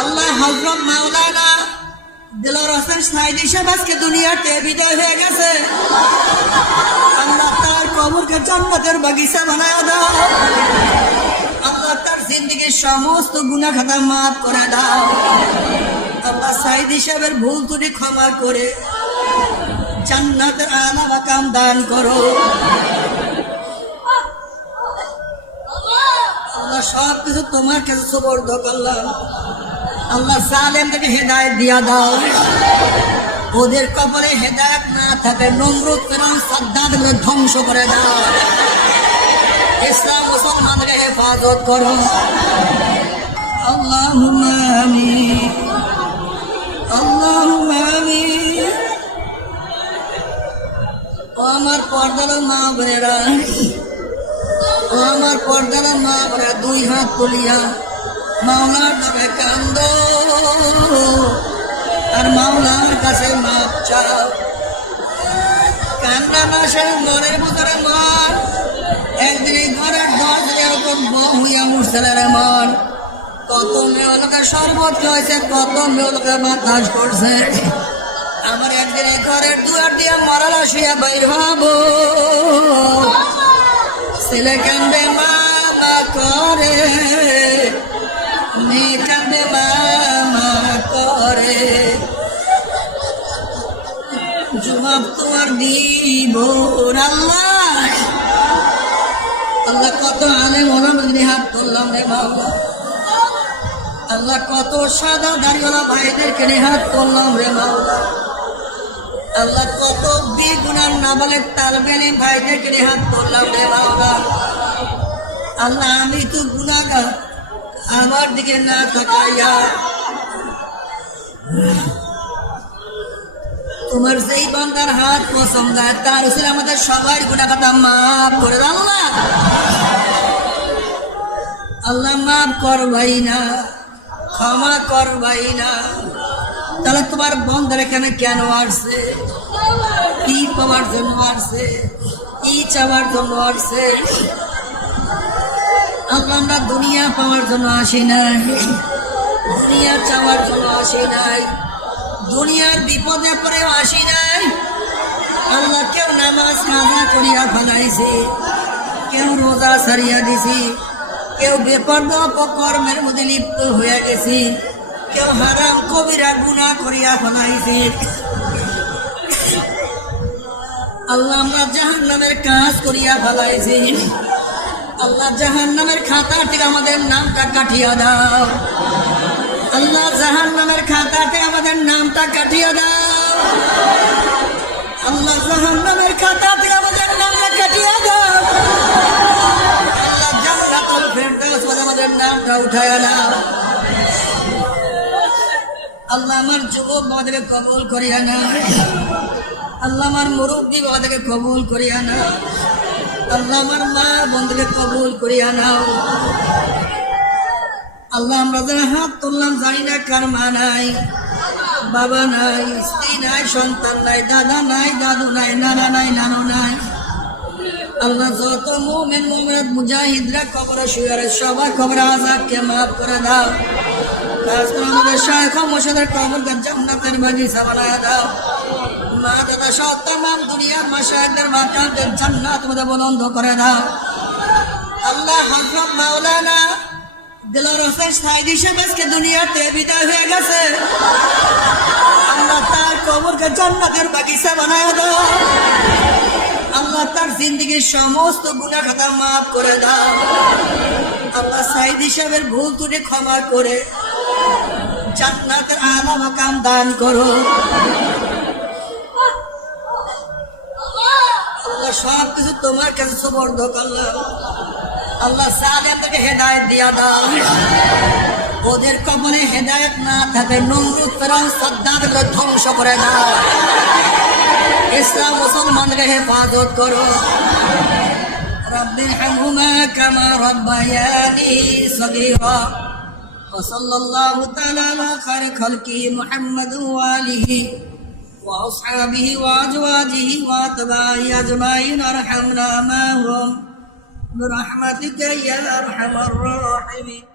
আল্লাহ হযরত মাওলানা দিলওয়ার হোসেন সাইদি সাহেব আজকে দুনিয়াতে বিদায় হয়ে গেছে। আল্লাহ তার কবরকে জান্নাতের বাগিচা বানায় দাও। আল্লাহ তার জিন্দেগির সমস্ত গুনাহ খাতা মাফ করে দাও। আল্লাহ সাইদি সাহেবের ভুল ত্রুটি ক্ষমা করে জান্নাতের আলা মাকাম দান করো। আল্লাহ সব কিছু তোমার কাছে সুপর্দ করলাম। আল্লাহ জালেমদেরকে হেদায়েত দিয়া দাও। ওদের কপালে হেদায়েত না থাকে নমরুদ ফিরআউন সাদ্দাতকে ধ্বংস করে দাও। ইসলাম মুসলমানকে হেফাজত করো। আল্লাহুম্মা আমিন, আল্লাহুম্মা আমিন। ও আমার পর্দার মা বোনেরা, ও আমার পর্দার মা বোনেরা, দুই হাত তুলিয়া মাওলার নামে কান্দ আর মাওলার কাছে মাপ চাও। কান্না মাসে মনের ভিতরে মন, একদিন ঘরের দরজা হইয়া মুরসালের মন। কত মেয়েলোকে শরবত হয়েছে, কত মেয়েলোকে বাতাস করছে। আমার একদিন ঘরের দুয়ার দিয়ে মরাল আসিয়া বাইর হব। ছেলে কান্দে মামা করে, মেয়ে কান্দে মামা করে, জবাব তোমার দিব আল্লাহ। আল্লাহ কত আলেম ওলামাদের হাত ধরলাম রে বাবা। আল্লাহ কত সাদা দাড়িওয়ালা ভাইদেরকে হাত করলাম রে মাওলা। আল্লাহ কত বেগুনার নাবালের তালেবে ইলম ভাইদেরকে হাত করলাম রে মাওলা। আল্লাহ আমি তো গুনাহগার, আমার দিকে না তাকাইয়া তোমার যেই বান্দার হাত পছন্দ তার উপরে আমাদের সবার গুনাহ খাতা মাফ করে দাও আল্লাহ। আল্লাহ মাফ করবাই না, ক্ষমা করবাই না। তাহলে তোমার বন্ধার এখানে কেন আসছে? কি পাওয়ার জন্য আসছে? কি চাওয়ার জন্য আসছে? আমরা দুনিয়া পাওয়ার জন্য আসি নাই, দুনিয়া চাওয়ার জন্য আসি নাই, দুনিয়ার বিপদে পড়েও আসি নাই। আল্লাহ কেউ নামাজ কাজা করিয়া ফেলাইছে, কেউ রোজা ছাড়িয়া দিছি, কেউ বেপরদা অপকর্মের মধ্যে লিপ্ত হইয়া গেছি, কেউ হারাম কবিরা গুনাহ করিয়া ফেলাইছে। আল্লাহ আমরা জাহান্নামের কাজ করিয়া ফেলাইছি। আল্লাহ জাহান্নামের খাতা থেকে আমাদের নামটা কাটিয়া দাও। আল্লাহ জাহান্নামের খাতা থেকে আমাদের নামটা কাটিয়া দাও। আল্লাহ জাহান্নামের খাতা থেকে আমাদের নামটা কাটিয়া দাও। আল্লাহ জান্নাতুল ফেরদাউস আমাদের নামটা উঠায়া দাও। আল্লাহ আমার যুবক বাবাদেরকে কবুল করিয়া নাও। আল্লাহ আমার মুরব্বী বাবাদেরকে কবুল করিয়া নাও। আল্লাহ আমার মা বন্ধুকে কবুল করিয়া নাও। আল্লাহ আমরা যারা হাত তুললাম জানি না কার মা নাই, বাবা নাই, স্ত্রী নাই, সন্তান নাই, দাদা নাই, দাদু নাই, নানা নাই, নানু নাই। আল্লাহ যত মুমিন মুমিনাত মুজাহিদরা কবরে শুয়ে আছে সবার কবরে আযাবকে মাফ করে দাও। খাস করে আমাদের শায়েখ মুর্শিদের কবরকে জান্নাতের বাগিচা বানায় দাও। মা দাদা সব তামাম দুনিয়ার মাশায়েখদের মাকামদের জান্নাত মধ্যে বুলন্দ করে দাও। আল্লাহ হযরত মাওলানা দিলওয়ার হোসেন সাইদি সাহেব আজকে দুনিয়াতে বিদায় হয়ে গেছে। আল্লাহ তার কবরকে জান্নাতের বাগিচা বানায় দাও। আল্লাহ তার জিন্দেগির সমস্ত গুনাহ খাতা মাফ করে দাও। আল্লাহ সাইদি সাহেবের ভুল ত্রুটি ক্ষমা করে জান্নাতের আলা মাকাম দান করো। আল্লাহ সব কিছু তোমার কাছে সুপর্দ করলাম। আল্লাহ জালেমদেরকে হেদায়েত দিয়া দাও। ওদের কপালে হেদায়েত না থাকে নমরুদ ফিরআউন সাদ্দাতকে ধ্বংস করে দাও। ইসলাম মুসলমানকে হেফাজত করো। রব্বিরহামহুমা কামা রাব্বায়ানি সগীরা। وصلى الله تعالى على خير خلقه محمد وآله وأصحابه وأزواجه وأتباعه أجمعين ارحمنا معهم برحمتك يا أرحم الراحمين.